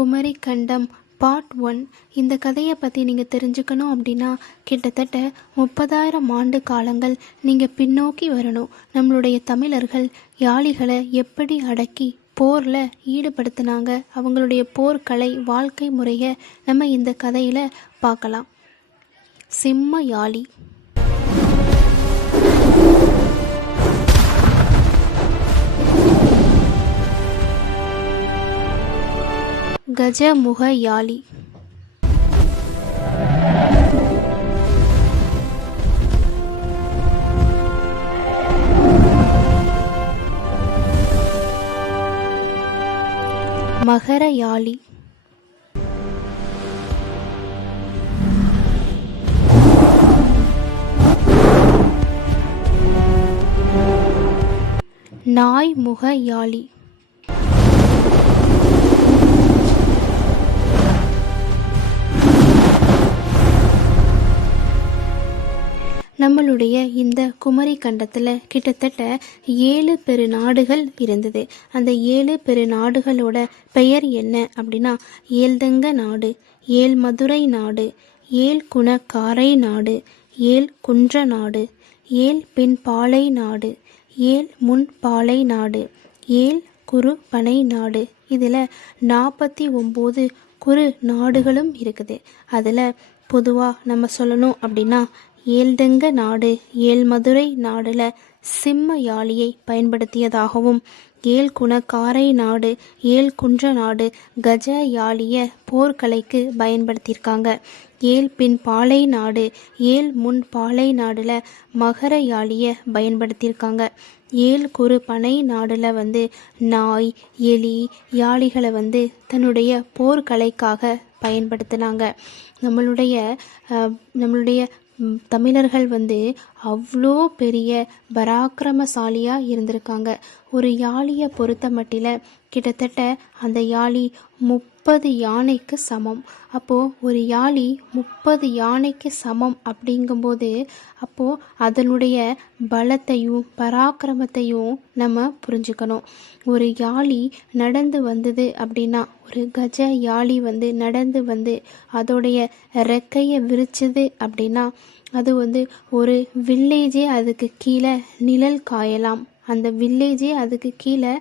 குமரி கண்டம் பார்ட் 1. இந்த கதையை பற்றி நீங்கள் தெரிஞ்சுக்கணும் அப்படின்னா கிட்டத்தட்ட 30,000 ஆண்டு காலங்கள் நீங்கள் பின்னோக்கி வரணும். நம்மளுடைய தமிழர்கள் யாளிகளை எப்படி அடக்கி போரில் ஈடுபடுத்தினாங்க, அவங்களுடைய போர்க்கலை வாழ்க்கை முறையை நம்ம இந்த கதையில் பார்க்கலாம். சிம்ம யாளி. கஜமுக யாளி. மகர யாளி. நாய்முக யாளி. நம்மளுடைய இந்த குமரி கண்டத்தில் கிட்டத்தட்ட 7 பெரு நாடுகள் இருந்தது. அந்த 7 பெரு நாடுகளோட பெயர் என்ன அப்படின்னா ஏல்தங்க நாடு, ஏல் மதுரை நாடு, ஏல் குணக்காரை நாடு, ஏல் குன்ற நாடு, ஏல் பின் பாலை நாடு, ஏல் முன் பாலை நாடு, ஏல் குறு பனை நாடு. இதில் 49 குறு நாடுகளும் இருக்குது. அதில் பொதுவாக நம்ம சொல்லணும் அப்படின்னா ஏல்தங்க நாடு ஏல் மதுரை நாடுல சிம்ம யாளியை பயன்படுத்தியதாகவும், ஏல் குணக்காரை நாடு ஏல் குன்ற நாடு கஜ யாளிய போர்க்கலைக்கு பயன்படுத்தியிருக்காங்க. ஏல் பின் பாலை நாடு ஏல் முன் பாலை நாடுல மகர யாளிய பயன்படுத்தியிருக்காங்க. ஏல் குறு பனை நாடுல நாய் எலி யாளிகளை தன்னுடைய போர்க்கலைக்காக பயன்படுத்தினாங்க. நம்மளுடைய தமிழர்கள் அவ்வளோ பெரிய பராக்கிரமசாலியாக இருந்திருக்காங்க. ஒரு யாழியை பொறுத்த மட்டில் கிட்டத்தட்ட அந்த யாழி 30 யானைக்கு சமம். அப்போது ஒரு யாழி 30 யானைக்கு சமம் அப்படிங்கும்போது அப்போது அதனுடைய பலத்தையும் பராக்கிரமத்தையும் நம்ம புரிஞ்சுக்கணும். ஒரு யாழி நடந்து வந்தது அப்படின்னா, ஒரு கஜ யாழி நடந்து அதோடைய ரெக்கையை விரிச்சது அப்படின்னா அது ஒரு வில்லேஜே அதுக்கு கீழே நிழல் காயலாம். அந்த வில்லேஜே அதுக்கு கீழே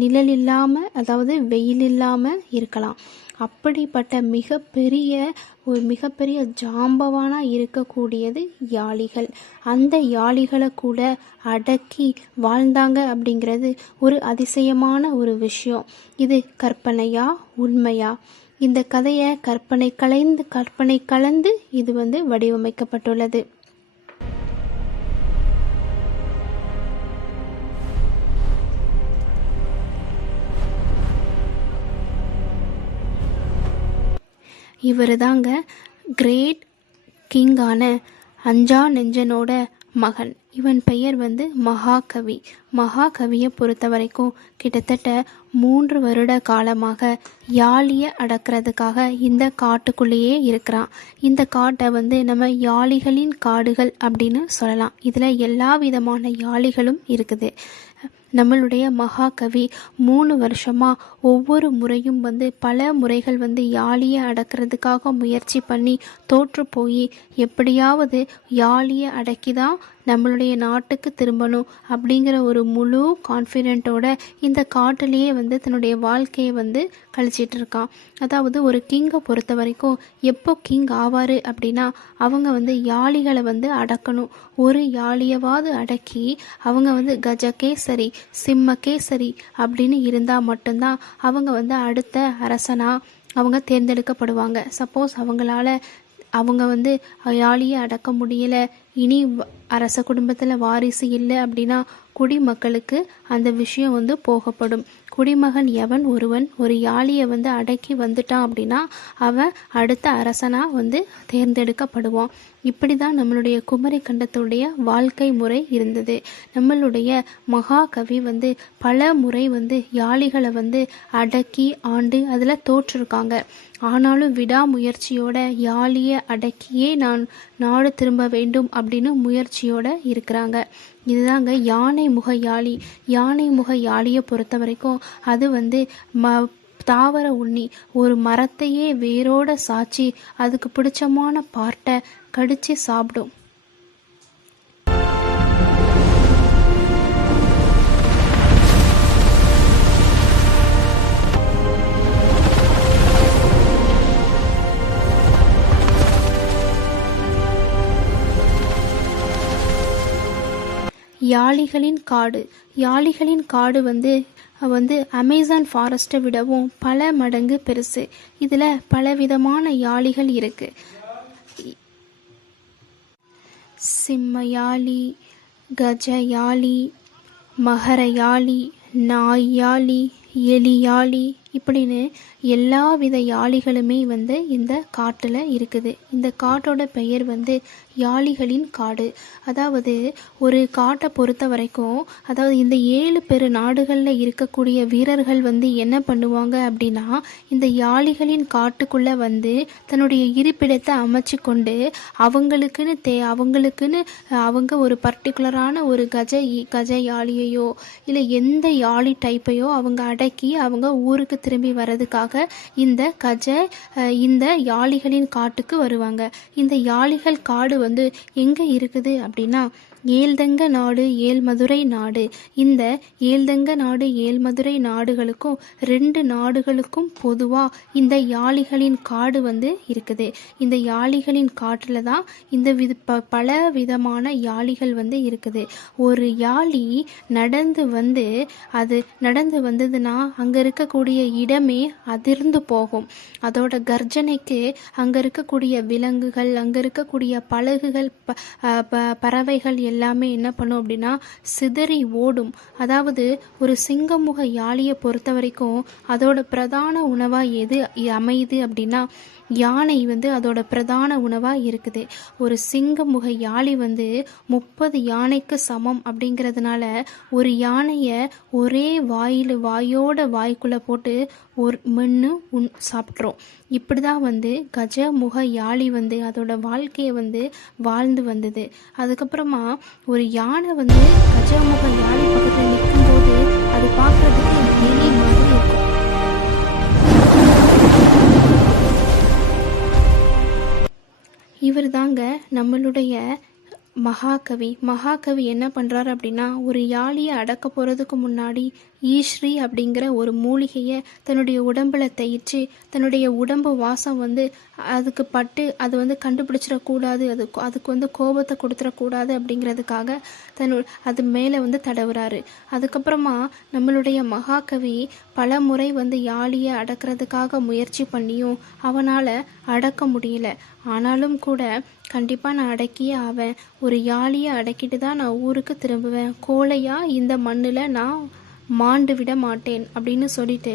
நிழல் இல்லாமல், அதாவது வெயில் இல்லாமல் இருக்கலாம். அப்படிப்பட்ட மிகப்பெரிய ஜாம்பவானா இருக்கக்கூடியது யாளிகள். அந்த யாளிகளை கூட அடக்கி வாழ்ந்தாங்க அப்படிங்கிறது ஒரு அதிசயமான ஒரு விஷயம். இது கற்பனையா உண்மையா? இந்த கதையை கற்பனை கலந்து இது வடிவமைக்கப்பட்டுள்ளது. இவர் தாங்க கிரேட் கிங்கான அஞ்சா நெஞ்சனோட மகன். இவன் பெயர் மகாகவி. மகாகவியை பொறுத்த வரைக்கும் கிட்டத்தட்ட 3 வருட காலமாக யாழியை அடக்கிறதுக்காக இந்த காட்டுக்குள்ளேயே இருக்கிறான். இந்த காட்டை நம்ம யாளிகளின் காடுகள் அப்படின்னு சொல்லலாம். இதில் எல்லா விதமான யாளிகளும் இருக்குது. நம்மளுடைய மகாகவி 3 வருஷமாக ஒவ்வொரு முறையும் பல முறைகள் யாழியை அடக்கிறதுக்காக முயற்சி பண்ணி தோற்று போய் எப்படியாவது யாழியை அடக்கி தான் நம்மளுடைய நாட்டுக்கு திரும்பணும் அப்படிங்கிற ஒரு முழு கான்ஃபிடென்ட்டோட இந்த காட்டிலேயே தன்னுடைய வாழ்க்கையை கழிச்சிட்டு இருக்கான். அதாவது ஒரு கிங்கை பொறுத்த வரைக்கும் எப்போ கிங் ஆவார் அப்படின்னா அவங்க யாளிகளை அடக்கணும். ஒரு யாழியவாது அடக்கி அவங்க கஜகேசரி சிம்மகேசரி அப்படின்னு இருந்தால் மட்டும்தான் அவங்க அடுத்த அரசனா அவங்க தேர்ந்தெடுக்கப்படுவாங்க. சப்போஸ் அவங்க யாழியை அடக்க முடியலை, இனி அரச குடும்பத்தில் வாரிசு இல்லை அப்படின்னா குடிமக்களுக்கு அந்த விஷயம் போகப்படும். குடிமகன் எவன் ஒருவன் ஒரு யாழியை அடக்கி வந்துட்டான் அப்படின்னா அவன் அடுத்த அரசனா தேர்ந்தெடுக்கப்படுவான். இப்படி தான் நம்மளுடைய குமரி கண்டத்துடைய வாழ்க்கை முறை இருந்தது. நம்மளுடைய மகாகவி பல முறை யாழிகளை அடக்கி ஆண்டு அதில் தோற்றிருக்காங்க. ஆனாலும் விடாமுயற்சியோட யாழியை அடக்கியே நான் நாடு திரும்ப வேண்டும் அப்படின்னு முயற்சியோட இருக்கிறாங்க. இதுதாங்க யானை முக யாழி. யானை முக யாழியை பொறுத்த வரைக்கும் அது தாவர உண்ணி ஒரு மரத்தையே வேரோட சாய்ச்சி அதுக்கு பிடிச்சமான பார்ட்டை கடிச்சு சாப்பிடும். யாளிகளின் காடு. யாளிகளின் காடு வந்து அமேசான் ஃபாரஸ்ட்டை விடவும் பல மடங்கு பெருசு. இதில் பலவிதமான யாளிகள் இருக்கு. சிம்ம யாளி, கஜ யாளி, மகர யாளி, நாய் யாளி, எலி யாளி, இப்படின்னு எல்லா வித யாளிகளுமே வந்து இந்த காட்டில் இருக்குது. இந்த காட்டோட பெயர் வந்து யாளிகளின் காடு. அதாவது ஒரு காட்டை பொறுத்த வரைக்கும், அதாவது இந்த 7 பெரு நாடுகளில் இருக்கக்கூடிய வீரர்கள் வந்து என்ன பண்ணுவாங்க அப்படின்னா, இந்த யாளிகளின் காட்டுக்குள்ளே வந்து தன்னுடைய இருப்பிடத்தை அமைச்சு கொண்டு அவங்களுக்குன்னு அவங்க ஒரு பர்டிகுலரான ஒரு கஜ யாளியையோ இல்லை எந்த யாளி டைப்பையோ அவங்க அடக்கி அவங்க ஊருக்கு திரும்பி வர்றதுக்காக இந்த யாளிகளின் காட்டுக்கு வருவாங்க. இந்த யாளிகள் காடு வந்து எங்க இருக்குது அப்படின்னா, ஏழ்தங்க நாடு ஏழ்மதுரை நாடு. இந்த ஏழ்தங்க நாடு ஏழ்மதுரை நாடுகளுக்கும் 2 நாடுகளுக்கும் பொதுவாக இந்த யாளிகளின் காடு வந்து இருக்குது. இந்த யாளிகளின் காட்டில் தான் இந்த பல விதமான யாளிகள் வந்து இருக்குது. ஒரு யாளி நடந்து வந்ததுன்னா அங்கே இருக்கக்கூடிய இடமே அதிர்ந்து போகும். அதோட கர்ஜனைக்கு அங்கே இருக்கக்கூடிய விலங்குகள், அங்கே இருக்கக்கூடிய படகுகள், பறவைகள் எல்லாமே என்ன பண்ணும் அப்படின்னா சிதறி ஓடும். அதாவது ஒரு சிங்கமுக யாழியை பொறுத்த வரைக்கும் அதோட பிரதான உணவா எது அமையுது அப்படின்னா யானை வந்து அதோட பிரதான உணவா இருக்குது. ஒரு சிங்கமுக யாழி வந்து 30 யானைக்கு சமம். அப்படிங்கிறதுனால ஒரு யானையை ஒரே வாய்க்குள்ள போட்டு ஒரு மென்று சாப்பிட்றோம். இப்படி தான் வந்து கஜமுக யாழி வந்து அதோட வாழ்க்கையை வந்து வாழ்ந்து வந்தது. அதுக்கப்புறமா ஒரு யானை வந்து கஜமுக யாழி பக்கத்தில் நிற்கும்போது அது பார்க்குறதுக்கு எலி மாதிரி இருக்கும். இவர் தாங்க நம்மளுடைய மகாகவி என்ன பண்ணுறாரு அப்படின்னா, ஒரு யாழியை அடக்க போகிறதுக்கு முன்னாடி ஈஸ்ரீ அப்படிங்கிற ஒரு மூலிகையை தன்னுடைய உடம்புல தேய்ச்சி தன்னுடைய உடம்பு வாசம் வந்து அதுக்கு பட்டு அது வந்து கண்டுபிடிச்சிடக்கூடாது, அதுக்கு வந்து கோபத்தை கொடுத்துடக்கூடாது அப்படிங்கிறதுக்காக அது மேலே வந்து தடவுறாரு. அதுக்கப்புறமா நம்மளுடைய மகாகவி பல முறை வந்து யாழியை அடக்கிறதுக்காக முயற்சி பண்ணியும் அவனால் அடக்க முடியல. ஆனாலும் கூட கண்டிப்பாக நான் அடக்கியே ஆவேன், ஒரு யாழியை அடக்கிட்டு தான் நான் ஊருக்கு திரும்புவேன், கோழையாக இந்த மண்ணில் நான் மாண்டு விட மாட்டேன் அப்படின்னு சொல்லிட்டு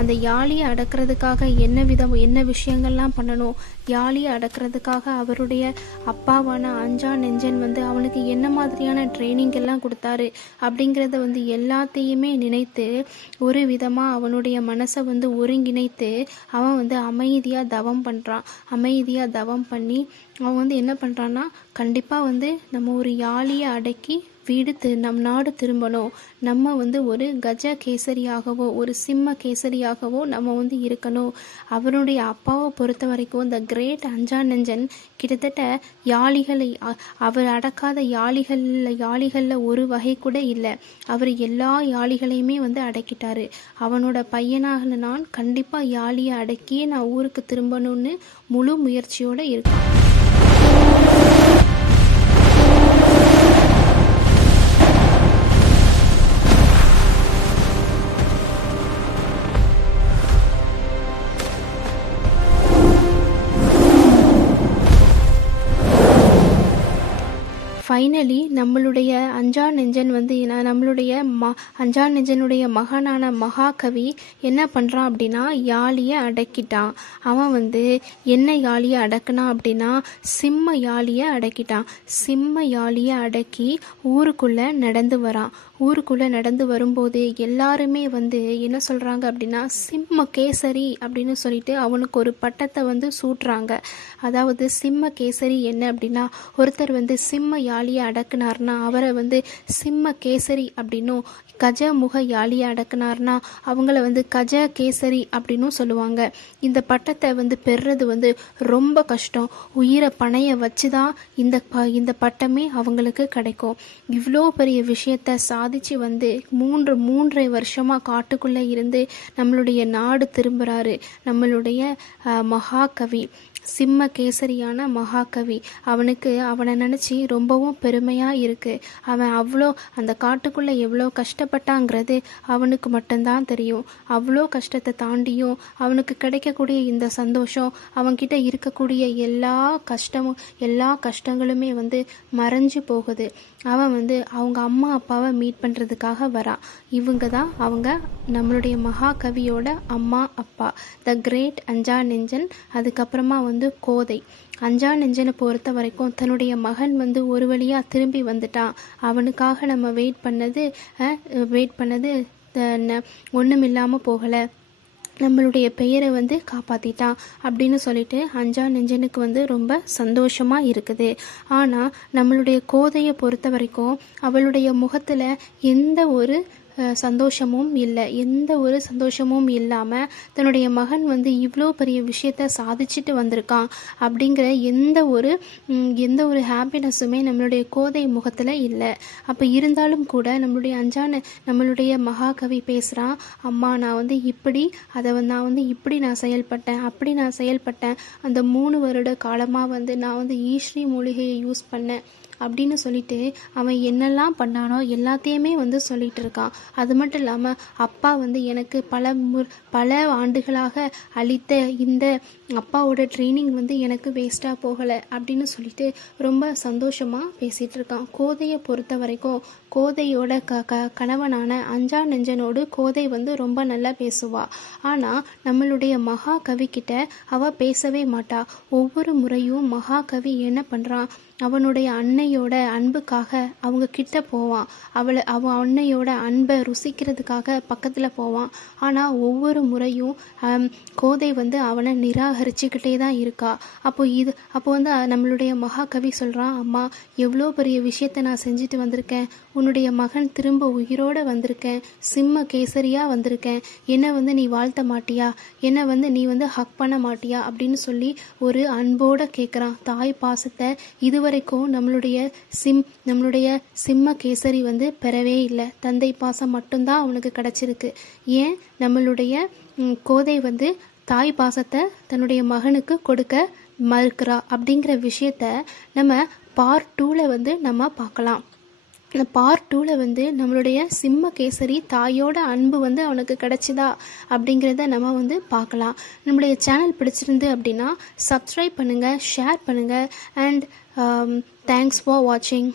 அந்த யாழியை அடக்கிறதுக்காக என்ன விஷயங்கள்லாம் பண்ணணும், யாழியை அடக்கிறதுக்காக அவருடைய அப்பாவான அஞ்சா நெஞ்சன் வந்து அவனுக்கு என்ன மாதிரியான ட்ரைனிங் எல்லாம் கொடுத்தாரு அப்படிங்கிறத வந்து எல்லாத்தையுமே நினைத்து ஒரு விதமாக அவனுடைய மனசை வந்து ஒருங்கிணைத்து அவன் வந்து அமைதியாக தவம் பண்ணி அவன் வந்து என்ன பண்ணுறான்னா, கண்டிப்பாக வந்து நம்ம ஒரு யாழியை அடக்கி நம் நாடு திரும்பணும், நம்ம வந்து ஒரு கஜ கேசரியாகவோ ஒரு சிம்ம கேசரியாகவோ நம்ம வந்து இருக்கணும். அவருடைய அப்பாவை பொறுத்த வரைக்கும் இந்த கிரேட் அஞ்சா நெஞ்சன் கிட்டத்தட்ட யாழிகளை அவர் அடக்காத யாழிகளில் ஒரு வகை கூட இல்லை. அவர் எல்லா யாழிகளையுமே வந்து அடக்கிட்டாரு. அவனோட பையனாக நான் கண்டிப்பாக யாழியை அடக்கியே நான் ஊருக்கு திரும்பணும்னு முழு முயற்சியோடு இருக்கான். ஃபைனலி நம்மளுடைய அஞ்சா நெஞ்சன் வந்து நம்மளுடைய அஞ்சா நெஞ்சனுடைய மகனான மகாகவி என்ன பண்ணுறான் அப்படின்னா யாழியை அடக்கிட்டான். அவன் வந்து என்ன யாழியை அடக்கினான் அப்படின்னா சிம்ம யாழியை அடக்கிட்டான். சிம்ம யாழியை அடக்கி ஊருக்குள்ளே நடந்து வரான். ஊருக்குள்ளே நடந்து வரும்போது எல்லாருமே வந்து என்ன சொல்கிறாங்க அப்படின்னா சிம்ம கேசரி அப்படின்னு சொல்லிட்டு அவனுக்கு ஒரு பட்டத்தை வந்து சூட்டுறாங்க. அதாவது சிம்ம கேசரி என்ன அப்படின்னா, ஒருத்தர் வந்து சிம்ம யாழியை அடக்குனார்னா அவரை வந்து சிம்ம கேசரி அப்படின்னும், கஜமுக யாழியை அடக்குனார்னா அவங்கள வந்து கஜ கேசரி அப்படின்னும் சொல்லுவாங்க. இந்த பட்டத்தை வந்து பெறுறது வந்து ரொம்ப கஷ்டம். உயிரை பணைய வச்சு தான் இந்த பட்டமே அவங்களுக்கு கிடைக்கும். இவ்வளோ பெரிய விஷயத்த சாதிச்சு வந்து மூன்றரை வருஷமாக காட்டுக்குள்ளே இருந்து நம்மளுடைய நாடு திரும்புகிறாரு நம்மளுடைய மகாகவி, சிம்ம கேசரியான மகாகவி. அவனை நினச்சி ரொம்பவும் பெருமையாக இருக்குது. அவன் அவ்வளோ அந்த காட்டுக்குள்ளே எவ்வளோ கஷ்டப்பட்டாங்கிறது அவனுக்கு மட்டும்தான் தெரியும். அவ்வளோ கஷ்டத்தை தாண்டியும் அவனுக்கு கிடைக்கக்கூடிய இந்த சந்தோஷம், அவன்கிட்ட இருக்கக்கூடிய எல்லா கஷ்டங்களுமே வந்து மறைஞ்சு போகுது. அவன் வந்து அவங்க அம்மா அப்பாவை மீட் பண்ணுறதுக்காக வரான். இவங்க தான் நம்மளுடைய மகாகவியோட அம்மா அப்பா, த கிரேட் அஞ்சா நெஞ்சன். அதுக்கப்புறமா வந்து கோதை. அஞ்சா நெஞ்சனை பொறுத்த வரைக்கும் தன்னுடைய மகன் வந்து ஒரு வழியாக திரும்பி வந்துட்டான். அவனுக்காக நம்ம வெயிட் பண்ணது ஒன்றும் இல்லாமல் போகலை. நம்மளுடைய பெயரை வந்து காப்பாற்றிட்டான் அப்படின்னு சொல்லிட்டு அஞ்சா நெஞ்சனுக்கு வந்து ரொம்ப சந்தோஷமாக இருக்குது. ஆனால் நம்மளுடைய கோதையை பொறுத்த வரைக்கும் அவளுடைய முகத்தில் எந்த ஒரு சந்தோஷமும் இல்லாமல் தன்னுடைய மகன் வந்து இவ்வளோ பெரிய விஷயத்த சாதிச்சுட்டு வந்திருக்கான் அப்படிங்கிற எந்த ஒரு ஹாப்பினஸுமே நம்மளுடைய கோதை முகத்தில் இல்லை. அப்போ இருந்தாலும் கூட நம்மளுடைய மகாகவி பேசுகிறான், அம்மா நான் வந்து நான் செயல்பட்டேன், அப்படி நான் செயல்பட்டேன். அந்த 3 வருட காலமாக வந்து நான் வந்து ஈஸ்ரீ மூலிகையை யூஸ் பண்ணேன் அப்படின்னு சொல்லிட்டு அவன் என்னெல்லாம் பண்ணானோ எல்லாத்தையுமே வந்து சொல்லிட்டு இருக்கான். அது மட்டும் இல்லாமல் அப்பா வந்து எனக்கு பல ஆண்டுகளாக அளித்த இந்த அப்பாவோட ட்ரைனிங் வந்து எனக்கு வேஸ்ட்டாக போகலை அப்படின்னு சொல்லிட்டு ரொம்ப சந்தோஷமாக பேசிகிட்டு இருக்கான். கோதையை பொறுத்த வரைக்கும் கோதையோட கணவனான அஞ்சா நெஞ்சனோடு கோதை வந்து ரொம்ப நல்லா பேசுவா. ஆனால் நம்மளுடைய மகாகவி கிட்ட அவள் பேசவே மாட்டா. ஒவ்வொரு முறையும் மகாகவி என்ன பண்ணுறான், அவனுடைய அன்னையோட அன்புக்காக அவங்க கிட்ட போவான். அவன் அன்னையோட அன்பை ருசிக்கிறதுக்காக பக்கத்தில் போவான். ஆனால் ஒவ்வொரு முறையும் கோதை வந்து அவனை நிராகரிச்சுக்கிட்டே தான் இருக்கா. அப்போ வந்து நம்மளுடைய மகாகவி சொல்கிறான், அம்மா எவ்வளோ பெரிய விஷயத்தை நான் செஞ்சுட்டு வந்திருக்கேன். உன்னுடைய மகன் திரும்ப உயிரோடு வந்திருக்கேன், சிம்ம கேசரியாக வந்திருக்கேன். என்னை வந்து நீ வாழ்த்த மாட்டியா, என்னை வந்து நீ வந்து ஹக் பண்ண மாட்டியா அப்படின்னு சொல்லி ஒரு அன்போடு கேட்குறான். தாய் பாசத்தை இதுவரைக்கும் நம்மளுடைய சிம்ம கேசரி வந்து பெறவே இல்லை. தந்தை பாசம் மட்டும்தான் அவனுக்கு கிடச்சிருக்கு. ஏன் நம்மளுடைய கோதை வந்து தாய் பாசத்தை தன்னுடைய மகனுக்கு கொடுக்க மறுக்கிறா அப்படிங்கிற விஷயத்த நம்ம பார்ட் 2ல் வந்து நம்ம பார்க்கலாம். இந்த பார்ட் 2ல் வந்து நம்மளுடைய சிம்ம கேசரி தாயோட அன்பு வந்து அவனுக்கு கிடைச்சிதா அப்படிங்கிறத நம்ம வந்து பார்க்கலாம். நம்மளுடைய சேனல் பிடிச்சிருந்து அப்படின்னா சப்ஸ்கிரைப் பண்ணுங்கள், ஷேர் பண்ணுங்கள். அண்ட் தேங்க்ஸ் ஃபார் வாட்சிங்.